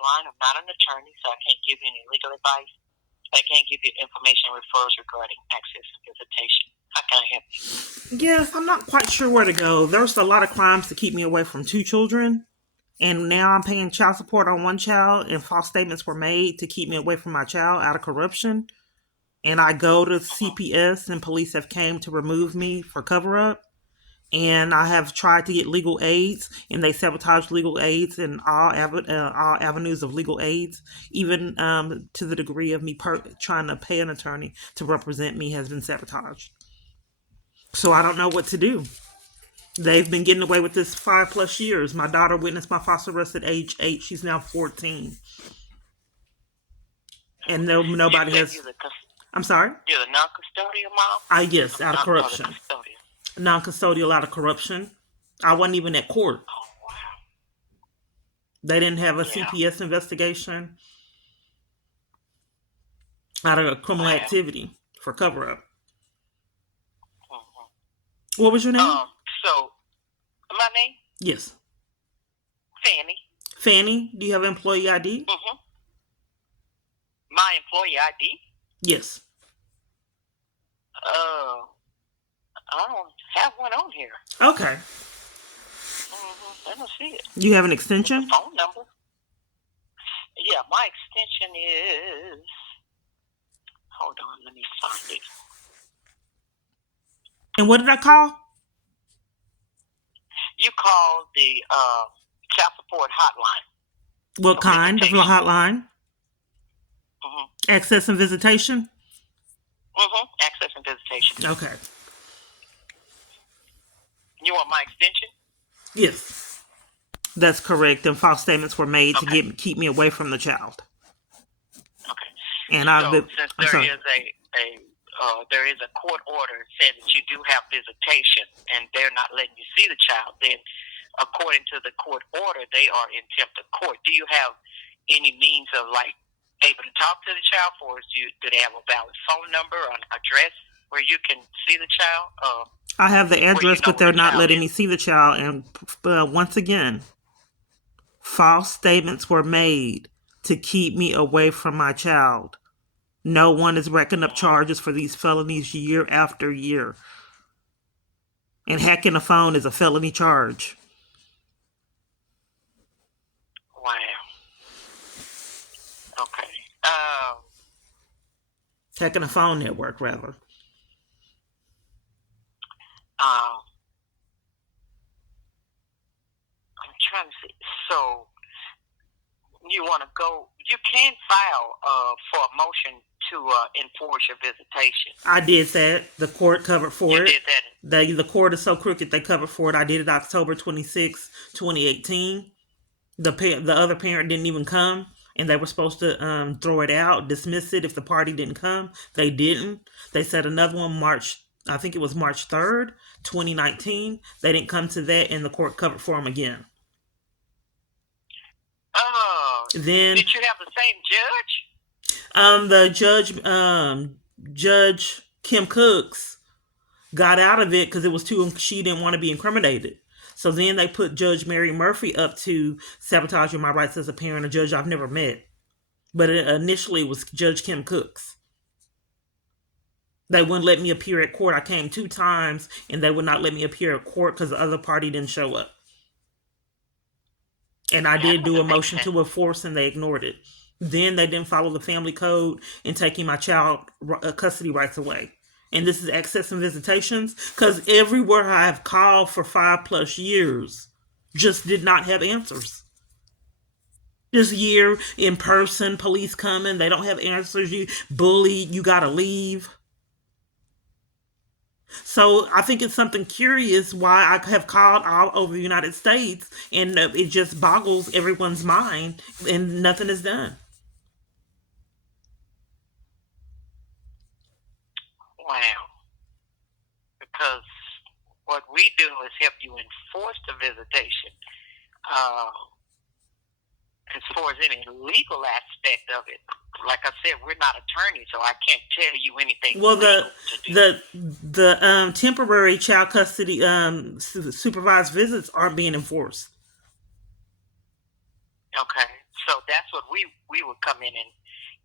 hotline. I'm not an attorney, so I can't give you any legal advice. I can't give you information referrals regarding access and visitation. How can I help you? Yes, I'm not quite sure where to go. There's a lot of crimes to keep me away from 2 children. And now I'm paying child support on 1 child, and false statements were made to keep me away from my child out of corruption. And I go to CPS, and police have came to remove me for cover up. And I have tried to get legal aids, and they sabotage legal aids and all avenues of legal aids, even to the degree of me trying to pay an attorney to represent me has been sabotaged. So I don't know what to do. They've been getting away with this 5+ years. My daughter witnessed my foster arrest at age 8. She's now 14. And nobody has... I'm sorry? You're the non-custodial mom? Yes, out of corruption. Non-custodial out of corruption. I wasn't even at court. Oh, wow. They didn't have a CPS investigation out of a criminal activity for cover-up. What was your name? So, my name? Yes. Fanny. Fanny, do you have employee ID? Mm-hmm. My employee ID? Yes. I don't have one on here. Okay. I don't see it. You have an extension? Phone number? Yeah, my extension is... Hold on, let me find it. And what did I call? You called the child support hotline. What kind of hotline? Mm-hmm. Access and visitation? Mm-hmm. Access and visitation. Okay. You want my extension? Yes. That's correct. And false statements were made to keep me away from the child. Okay. And since there is a court order saying that you do have visitation and they're not letting you see the child, then according to the court order, they are in contempt of court. Do you have any means of able to talk to the child for us? Do they have a valid phone number or an address where you can see the child? I have the address, but they're not letting me see the child. And once again, false statements were made to keep me away from my child. No one is racking up charges for these felonies year after year. And hacking a phone is a felony charge. Wow. Okay. Hacking a phone network, rather. I'm trying to see. So, you want to go... You can file for a motion to enforce your visitation. I did that. The court covered for it. You did that? The court is so crooked, they covered for it. I did it October 26, 2018. The other parent didn't even come, and they were supposed to throw it out, dismiss it if the party didn't come. They didn't. They said another one March 3rd, 2019. They didn't come to that, and the court covered for them again. Then did you have the same judge? The judge, Judge Kim Cooks, got out of it because she didn't want to be incriminated. So then they put Judge Mary Murphy up to sabotaging my rights as a parent, a judge I've never met. But initially it was Judge Kim Cooks. They wouldn't let me appear at court. I came 2 times, and they would not let me appear at court because the other party didn't show up. And I did do a motion to enforce, and they ignored it. Then they didn't follow the family code in taking my child custody rights away. And this is access and visitations, because everywhere I have called for 5+ years just did not have answers. This year, in person, police coming, they don't have answers. You bullied, you gotta leave. So I think it's something curious why I have called all over the United States, and it just boggles everyone's mind, and nothing is done. Wow. Because what we do is help you enforce the visitation. As far as any legal aspect of it, like I said, we're not attorneys, so I can't tell you anything. Well, the temporary child custody supervised visits aren't being enforced. Okay, so that's we would come in and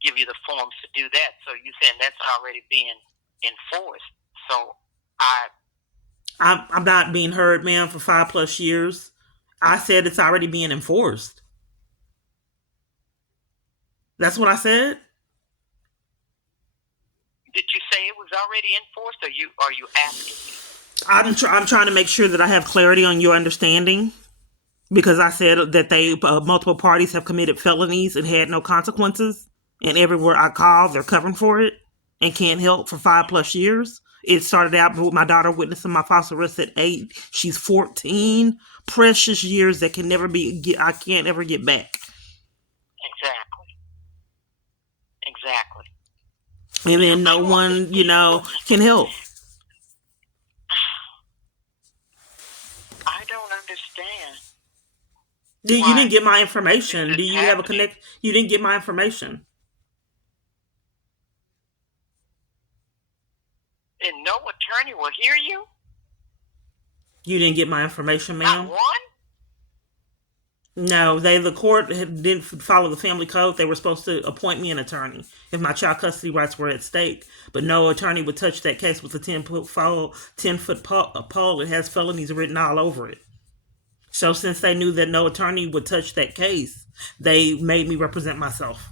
give you the forms to do that. So you saying that's already being enforced. So I'm not being heard, ma'am, for 5+ years. I said it's already being enforced. That's what I said. Did you say it was already enforced, or are you asking me? I'm trying to make sure that I have clarity on your understanding, because I said that they multiple parties have committed felonies and had no consequences, and everywhere I call, they're covering for it and can't help for 5+ years. It started out with my daughter witnessing my false arrest at 8. She's 14. Precious years that can never be. I can't ever get back. Exactly. And then no one, can help. I don't understand. You didn't get my information. Do you have a connect? You didn't get my information. And no attorney will hear you? You didn't get my information, ma'am? Not one? No, the court didn't follow the family code. They were supposed to appoint me an attorney if my child custody rights were at stake. But no attorney would touch that case with a 10-foot pole. It has felonies written all over it. So since they knew that no attorney would touch that case, they made me represent myself.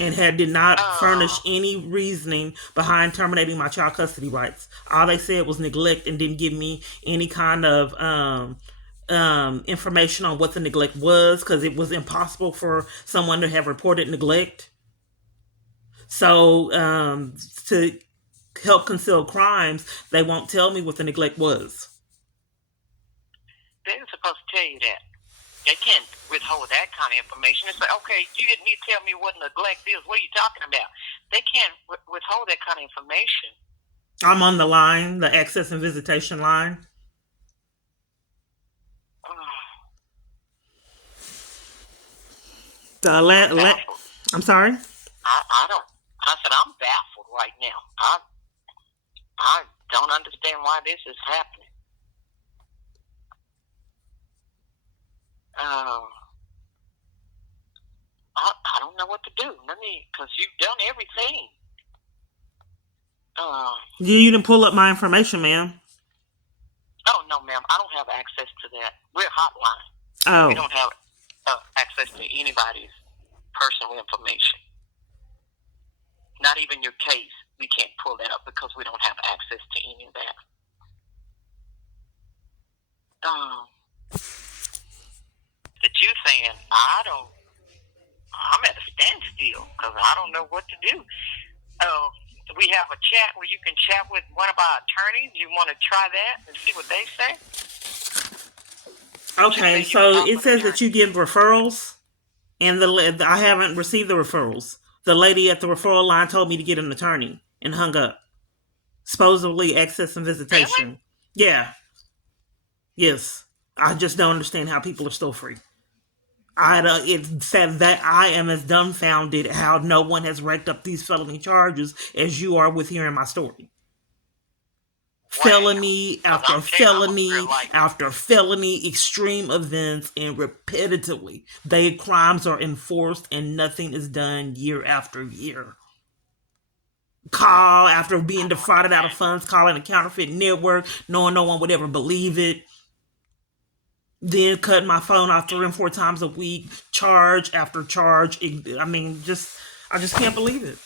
And did not furnish any reasoning behind terminating my child custody rights. All they said was neglect, and didn't give me any kind of information on what the neglect was, because it was impossible for someone to have reported neglect. So to help conceal crimes, they won't tell me what the neglect was. They're supposed to tell you that. They can't withhold that kind of information. It's like, okay, you didn't need to tell me what neglect is. What are you talking about? They can't withhold that kind of information. I'm on the line, the access and visitation line. I'm sorry? I said I'm baffled right now. I don't understand why this is happening. I don't know what to do. Because you've done everything. You didn't pull up my information, ma'am. Oh, no, ma'am. I don't have access to that. We're hotline. Oh. We don't have access to anybody's personal information. Not even your case. We can't pull that up because we don't have access to any of that. That you saying, I'm at a standstill because I don't know what to do. We have a chat where you can chat with one of our attorneys. You want to try that and see what they say? Okay, so it says that you give referrals, and I haven't received the referrals. The lady at the referral line told me to get an attorney and hung up. Supposedly access and visitation. Really? Yeah. Yes. I just don't understand how people are still free. It said that I am as dumbfounded how no one has racked up these felony charges as you are with hearing my story. Wow. Felony after felony after felony, extreme events, and repetitively. Crimes are enforced and nothing is done year after year. Call after being defrauded out of funds, calling a counterfeit network, knowing no one would ever believe it. Then cutting my phone off 3 and 4 times a week, charge after charge. I just can't believe it.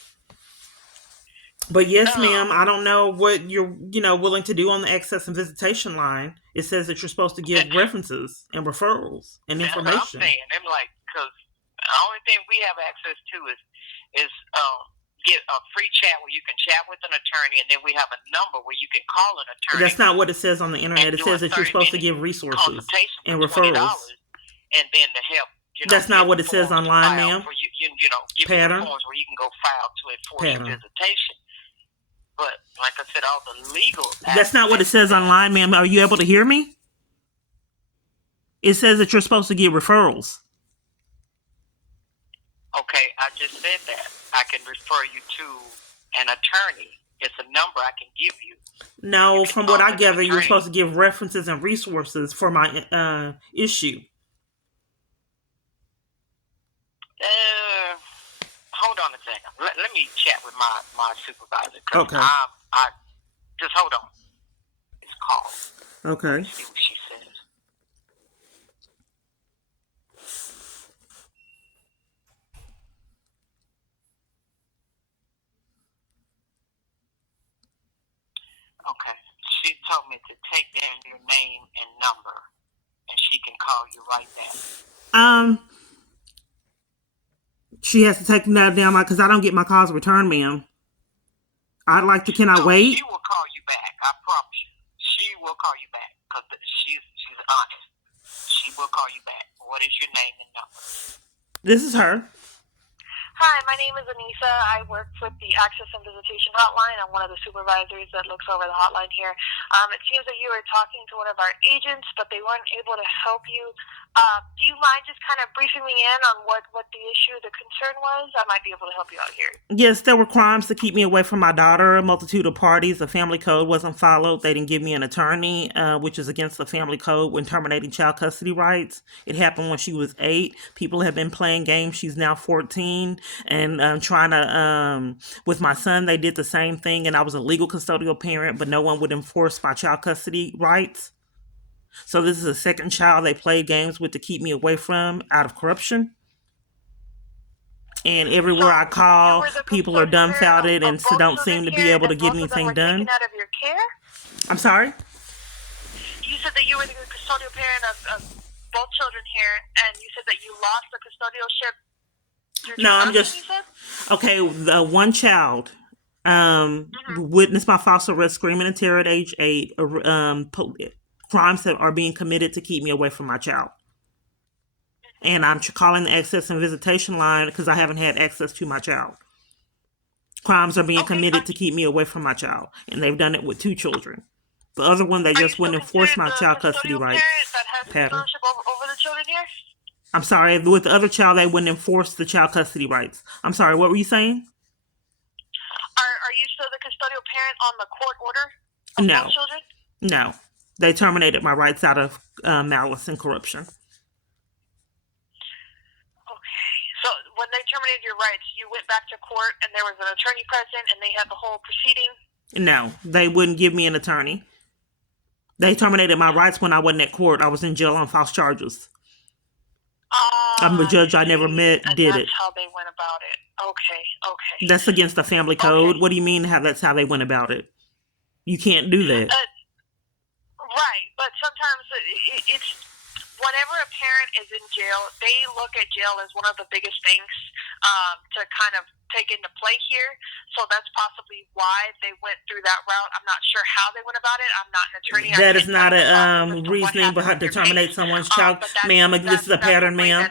But yes, ma'am, I don't know what you're, willing to do on the access and visitation line. It says that you're supposed to give references and referrals and information. I'm saying, because the only thing we have access to is get a free chat where you can chat with an attorney, and then we have a number where you can call an attorney. That's not what it says on the internet. It says that you're supposed to give resources and referrals. And then to help, that's not what it says online, ma'am. For give Pattern. You forms where you can go file to enforce your visitation. But like I said, all the legal. That's not what it says online, ma'am. Are you able to hear me? It says that you're supposed to give referrals. Okay, I just said that. I can refer you to an attorney. It's a number I can give you. No, from what I gather, you're supposed to give references and resources for my issue. on a second. Let me chat with my supervisor. Cause Okay. I just hold on. It's call. Okay. Let's see what she says. Okay. She told me to take down your name and number, and she can call you right back. She has to take that down because I don't get my calls returned, ma'am. I'd like to. Can I wait? She will call you back. I promise you. She will call you back because she's honest. She will call you back. What is your name and number? This is her. Hi, my name is Anissa. I work with the Access and Visitation Hotline. I'm one of the supervisors that looks over the hotline here. It seems that you were talking to one of our agents, but they weren't able to help you. Do you mind just kind of briefing me in on what the issue, the concern was? I might be able to help you out here. Yes, there were crimes to keep me away from my daughter, a multitude of parties. The family code wasn't followed. They didn't give me an attorney, which is against the family code when terminating child custody rights. It happened when she was 8. People have been playing games. She's now 14. And trying to, with my son, they did the same thing. And I was a legal custodial parent, but no one would enforce my child custody rights. So this is a second child they played games with to keep me away from out of corruption. And everywhere I call, people are dumbfounded and don't seem to be able to get anything done. Out of your care? I'm sorry? You said that you were the custodial parent of both children here, and you said that you lost the custodialship. No, I'm just okay. The one child witnessed my false arrest, screaming and terror at age 8. Crimes that are being committed to keep me away from my child, and I'm calling the access and visitation line because I haven't had access to my child. Crimes are being committed to keep me away from my child, and they've done it with 2 children. The other one, they just wouldn't enforce my child custody rights. Pattern. Over the children here? I'm sorry, with the other child, they wouldn't enforce the child custody rights. I'm sorry, what were you saying? Are you still the custodial parent on the court order of both children? No. They terminated my rights out of malice and corruption. Okay. So when they terminated your rights, you went back to court and there was an attorney present and they had the whole proceeding? No, they wouldn't give me an attorney. They terminated my rights when I wasn't at court. I was in jail on false charges. I'm a judge I never met did it. That's how they went about it. Okay. That's against the family code. Okay. What do you mean that's how they went about it? You can't do that. Right, but sometimes it's whenever a parent is in jail, they look at jail as one of the biggest things to kind of take into play here. So that's possibly why they went through that route. I'm not sure how they went about it. I'm not an attorney. That is not a reasoning to terminate someone's child. Ma'am, this is a pattern, ma'am.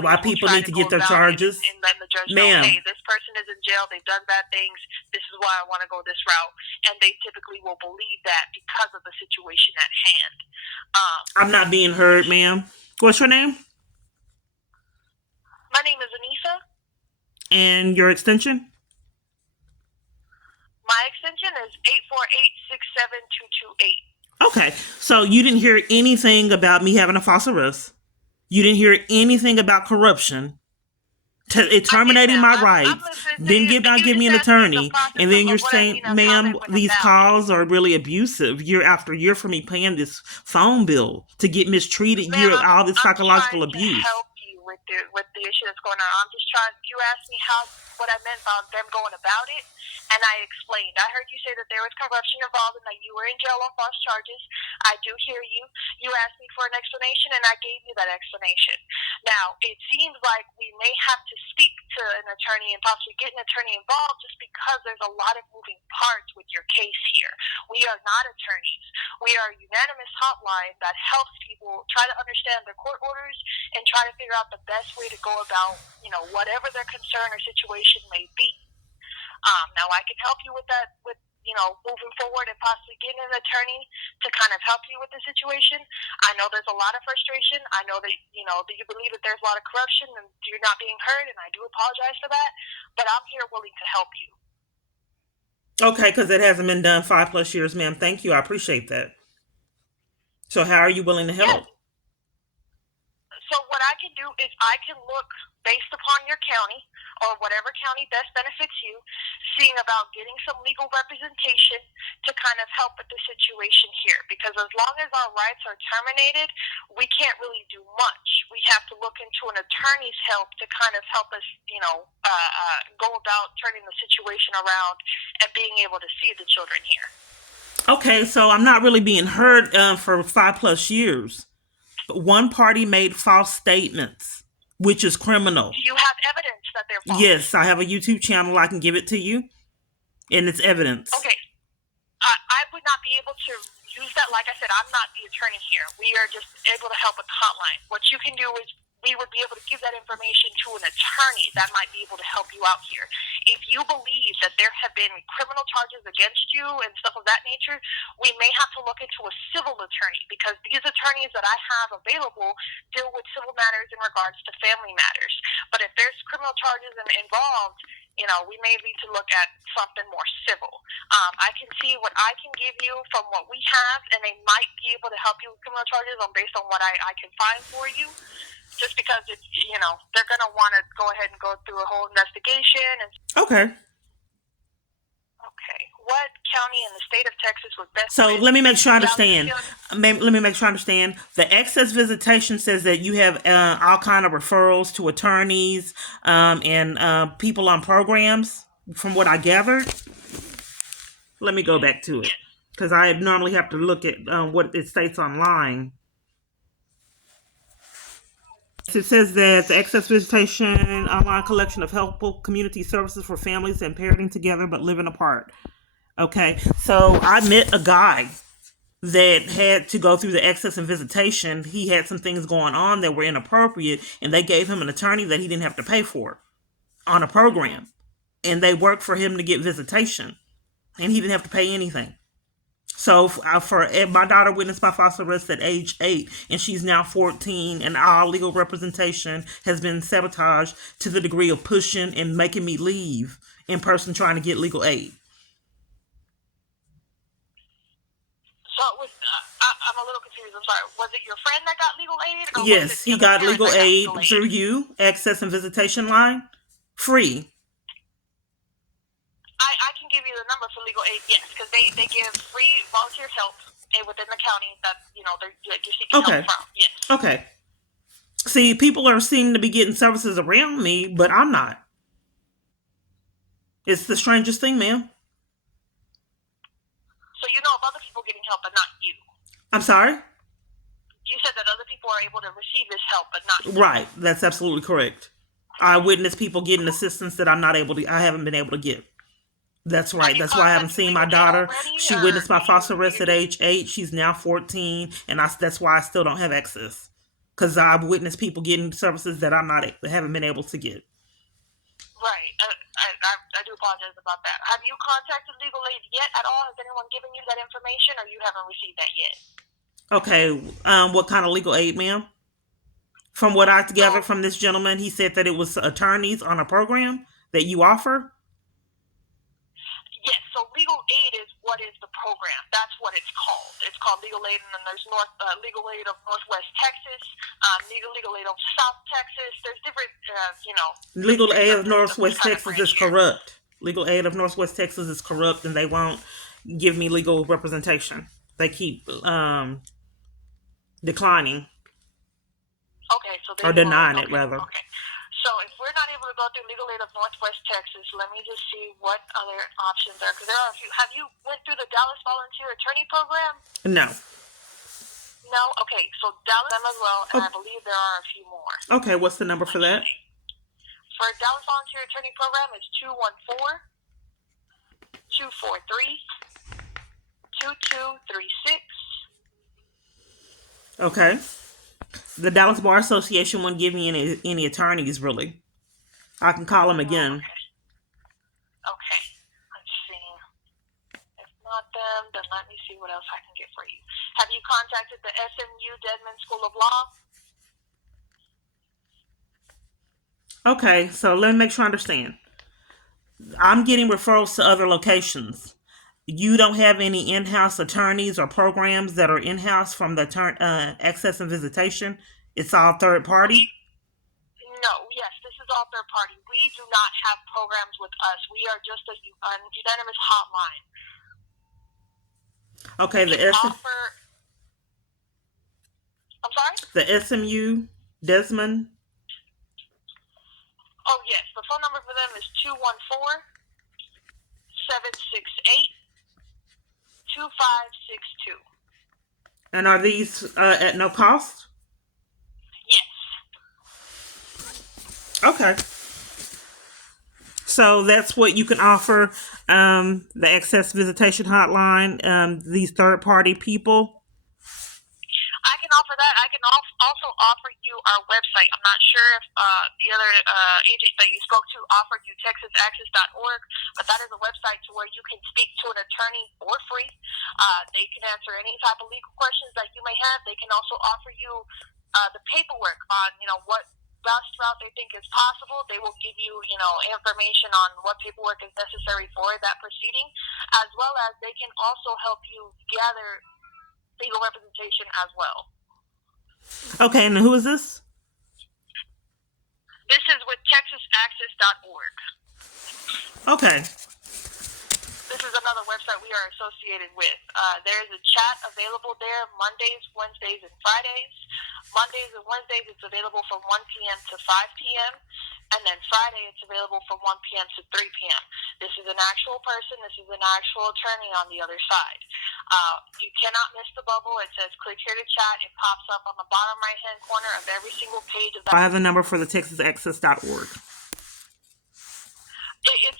Why people need to get their charges. And let the judge ma'am. Know, hey, this person is in jail. They've done bad things. This is why I want to go this route. And they typically will believe that because of the situation at hand. I'm not being heard, ma'am. What's your name? My name is Anissa. And your extension? My extension is 848-67228. Okay, so you didn't hear anything about me having a false arrest. You didn't hear anything about corruption. Terminating my rights. Then not give me an attorney. And then you're saying, ma'am, these calls are really abusive year after year for me paying this phone bill to get mistreated. All this psychological abuse. With the issue that's going on. I'm just trying, you asked me what I meant about them going about it, and I explained. I heard you say that there was corruption involved and that you were in jail on false charges. I do hear you. You asked me for an explanation, and I gave you that explanation. Now, it seems like we may have to speak to an attorney and possibly get an attorney involved just because there's a lot of moving parts with your case here. We are not attorneys. We are a unanimous hotline that helps people try to understand their court orders and try to figure out the best way to go about, whatever their concern or situation may be. Now, I can help you with that, moving forward and possibly getting an attorney to kind of help you with the situation. I know there's a lot of frustration. I know that, that you believe that there's a lot of corruption and you're not being heard, and I do apologize for that, but I'm here willing to help you. Okay, because it hasn't been done 5+ years, ma'am. Thank you. I appreciate that. So how are you willing to help? Yeah. So what I can do is I can look based upon your county. or whatever county best benefits you, seeing about getting some legal representation to kind of help with the situation here. Because as long as our rights are terminated, we can't really do much. We have to look into an attorney's help to kind of help us, go about turning the situation around and being able to see the children here. Okay, so I'm not really being heard for 5+ years. But one party made false statements, which is criminal. Do you have evidence that they're false? Yes, I have a YouTube channel. I can give it to you, and it's evidence. Okay. I would not be able to use that. Like I said, I'm not the attorney here. We are just able to help with the hotline. What you can do is we would be able to give that information to an attorney that might be able to help you out here. If you believe that there have been criminal charges against you and stuff of that nature, we may have to look into a civil attorney, because these attorneys that I have available deal with civil matters in regards to family matters. But if there's criminal charges involved, we may need to look at something more civil. I can see what I can give you from what we have, and they might be able to help you with criminal charges based on what I can find for you. Just because it's, they're going to want to go ahead and go through a whole investigation. Okay. Okay. What county in the state of Texas was best? So let me make sure I understand. Let me make sure I understand. The excess visitation says that you have all kind of referrals to attorneys and people on programs, from what I gathered. Let me go back to it, because I normally have to look at what it states online. It says that the excess visitation online collection of helpful community services for families and parenting together but living apart. Okay, so I met a guy that had to go through the excess and visitation. He had some things going on that were inappropriate, and they gave him an attorney that he didn't have to pay for on a program, and they worked for him to get visitation, and he didn't have to pay anything. So for my daughter witnessed my foster arrest at age 8, and she's now 14, and our legal representation has been sabotaged to the degree of pushing and making me leave in person trying to get legal aid. So it was, I'm a little confused. I'm sorry. Was it your friend that got legal aid? Or yes, he got legal aid through you, access and visitation line, free. I can give you the number for legal aid, yes, because they give free volunteer help within the county that you're seeking help from. Yes. Okay. See, people are seeming to be getting services around me, but I'm not. It's the strangest thing, ma'am. So you know of other people getting help, but not you. I'm sorry? You said that other people are able to receive this help, but not you. Right. That's absolutely correct. I witnessed people getting assistance that I haven't been able to get. That's right. That's why I haven't seen my daughter. She witnessed my foster arrest at age 8. She's now 14, and that's why I still don't have access, because I've witnessed people getting services that haven't been able to get. Right. I do apologize about that. Have you contacted legal aid yet at all? Has anyone given you that information, or you haven't received that yet? Okay. What kind of legal aid, ma'am? From what I gathered from this gentleman, he said that it was attorneys on a program that you offer. Yes, so legal aid is what is the program. That's what it's called. It's called legal aid, and then there's legal aid of Northwest Texas, legal aid of South Texas. There's different, Legal aid of Northwest Texas is corrupt. Legal aid of Northwest Texas is corrupt, and they won't give me legal representation. They keep declining. Okay, so or denying it, rather. Okay. So if we're not able to go through legal aid of Northwest Texas, let me just see what other options are. Because there are a few. Have you went through the Dallas Volunteer Attorney Program? No. No? Okay, so Dallas as well, and I believe there are a few more. Okay, what's the number for that? For Dallas Volunteer Attorney Program, it's 214-243-2236. Okay. The Dallas Bar Association won't give me any attorneys, really. I can call them again. Okay. Let's see. If not them, then let me see what else I can get for you. Have you contacted the SMU Dedman School of Law? Okay, so let me make sure I understand. I'm getting referrals to other locations. You don't have any in-house attorneys or programs that are in-house from the access and visitation? It's all third party? No, yeah. yes, this is all third party. We do not have programs with us. We are just a unanimous hotline. Okay, I'm sorry? The SMU, Desmond. Oh, yes. The phone number for them is 214-768-2562. And are these at no cost? Yes. Okay. So that's what you can offer, the excess visitation hotline, these third-party people. I can offer that. I can also offer you our website. I'm not sure if the other agent that you spoke to offered you texasaccess.org, but that is a website to where you can speak to an attorney for free. They can answer any type of legal questions that you may have. They can also offer you the paperwork on, what best route they think is possible. They will give you, information on what paperwork is necessary for that proceeding, as well as they can also help you gather legal representation as well. Okay, and who is this? This is with texasaccess.org. Okay. This is another website we are associated with. There is a chat available there Mondays, Wednesdays, and Fridays. Mondays and Wednesdays, it's available from 1 p.m. to 5 p.m. And then Friday, it's available from 1 p.m. to 3 p.m. This is an actual person. This is an actual attorney on the other side. You cannot miss the bubble. It says click here to chat. It pops up on the bottom right-hand corner of every single page of that. I have the number for the texasaccess.org. It's